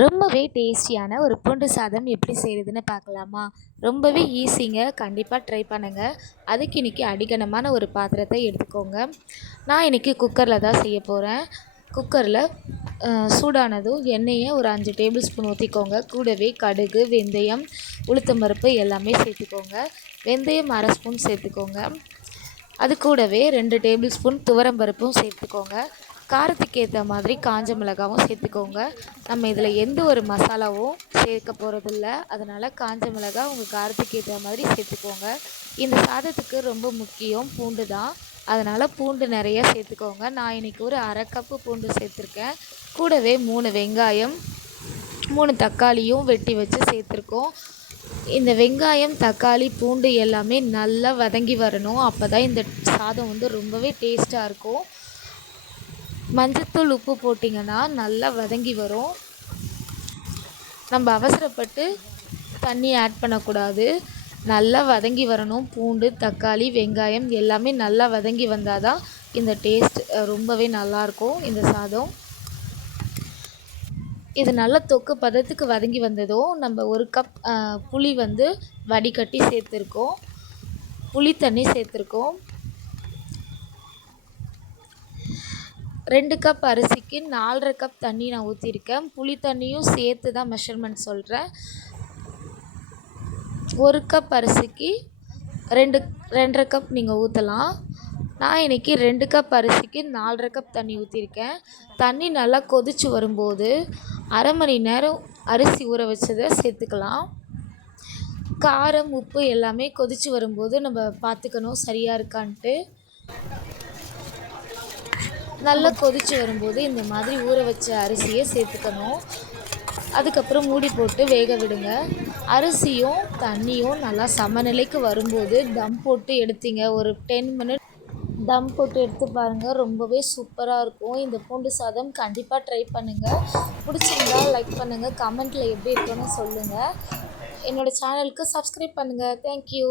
ரொம்பவே டேஸ்டியான ஒரு பூண்டு சாதம் எப்படி செய்கிறதுன்னு பார்க்கலாமா? ரொம்பவே ஈஸிங்க. கண்டிப்பாக ட்ரை பண்ணுங்கள். அதுக்கு இன்றைக்கி அடிகனமான ஒரு பாத்திரத்தை எடுத்துக்கோங்க. நான் இன்றைக்கி குக்கரில் தான் செய்ய போகிறேன். குக்கரில் சூடானதும் எண்ணெயை ஒரு 5 டேபிள் ஸ்பூன் ஊற்றிக்கோங்க. கூடவே கடுகு, வெந்தயம், உளுத்தம்பருப்பு எல்லாமே சேர்த்துக்கோங்க. வெந்தயம் 1/2 ஸ்பூன் சேர்த்துக்கோங்க. அது கூடவே 2 டேபிள் ஸ்பூன் துவரம்பருப்பும் சேர்த்துக்கோங்க. காரத்துக்கு ஏற்ற மாதிரி காஞ்ச மிளகாவும் சேர்த்துக்கோங்க. நம்ம இதில் எந்த ஒரு மசாலாவும் சேர்க்க போகிறதில்ல. அதனால் காஞ்ச மிளகாய் உங்கள் காரத்துக்கு ஏற்ற மாதிரி சேர்த்துக்கோங்க. இந்த சாதத்துக்கு ரொம்ப முக்கியம் பூண்டு தான். அதனால் பூண்டு நிறைய சேர்த்துக்கோங்க. நான் இன்றைக்கி ஒரு 1/2 கப்பு பூண்டு சேர்த்துருக்கேன். கூடவே 3 வெங்காயம், 3 தக்காளியும் வெட்டி வச்சு சேர்த்துருக்கோம். இந்த வெங்காயம், தக்காளி, பூண்டு எல்லாமே நல்லா வதங்கி வரணும். அப்போ தான் இந்த சாதம் ரொம்பவே டேஸ்ட்டாக இருக்கும். மஞ்சத்தூள், உப்பு போட்டிங்கன்னா நல்லா வதங்கி வரும். நம்ம அவசரப்பட்டு தண்ணி ஆட் பண்ணக்கூடாது. நல்லா வதங்கி வரணும். பூண்டு, தக்காளி, வெங்காயம் எல்லாமே நல்லா வதங்கி வந்தால் தான் இந்த டேஸ்ட் ரொம்பவே நல்லாயிருக்கும் இந்த சாதம். இது நல்லா தொக்கு பதத்துக்கு வதங்கி வந்ததும் நம்ம 1 கப் புளி வடிகட்டி சேர்த்துருக்கோம். புளி தண்ணி சேர்த்துருக்கோம். 2 கப் அரிசிக்கு 4½ கப் தண்ணி நான் ஊற்றிருக்கேன். புளி தண்ணியும் சேர்த்து தான் மெஷர்மெண்ட் சொல்கிறேன். 1 கப் அரிசிக்கு 2½ கப் நீங்கள் ஊற்றலாம். நான் இன்றைக்கி 2 கப் அரிசிக்கு 4½ கப் தண்ணி ஊற்றிருக்கேன். தண்ணி நல்லா கொதித்து வரும்போது 1/2 மணி நேரம் அரிசி ஊற வச்சதை சேர்த்துக்கலாம். காரம், உப்பு எல்லாமே கொதித்து வரும்போது நம்ம பார்த்துக்கணும் சரியாக இருக்கான்ட்டு. நல்லா கொதித்து வரும்போது இந்த மாதிரி ஊற வச்ச அரிசியை சேர்த்துக்கணும். அதுக்கப்புறம் மூடி போட்டு வேக விடுங்க. அரிசியும் தண்ணியும் நல்லா சமநிலைக்கு வரும்போது தம் போட்டு எடுத்தீங்க. ஒரு 10 மினிட் தம் போட்டு எடுத்து பாருங்கள். ரொம்பவே சூப்பராக இருக்கும். இந்த பூண்டு சாதம் கண்டிப்பாக ட்ரை பண்ணுங்கள். பிடிச்சிருந்தா லைக் பண்ணுங்கள். கமெண்ட்டில் எப்படி இருக்குன்னு சொல்லுங்கள். என்னோடய சேனலுக்கு சப்ஸ்கிரைப் பண்ணுங்கள். தேங்க்யூ.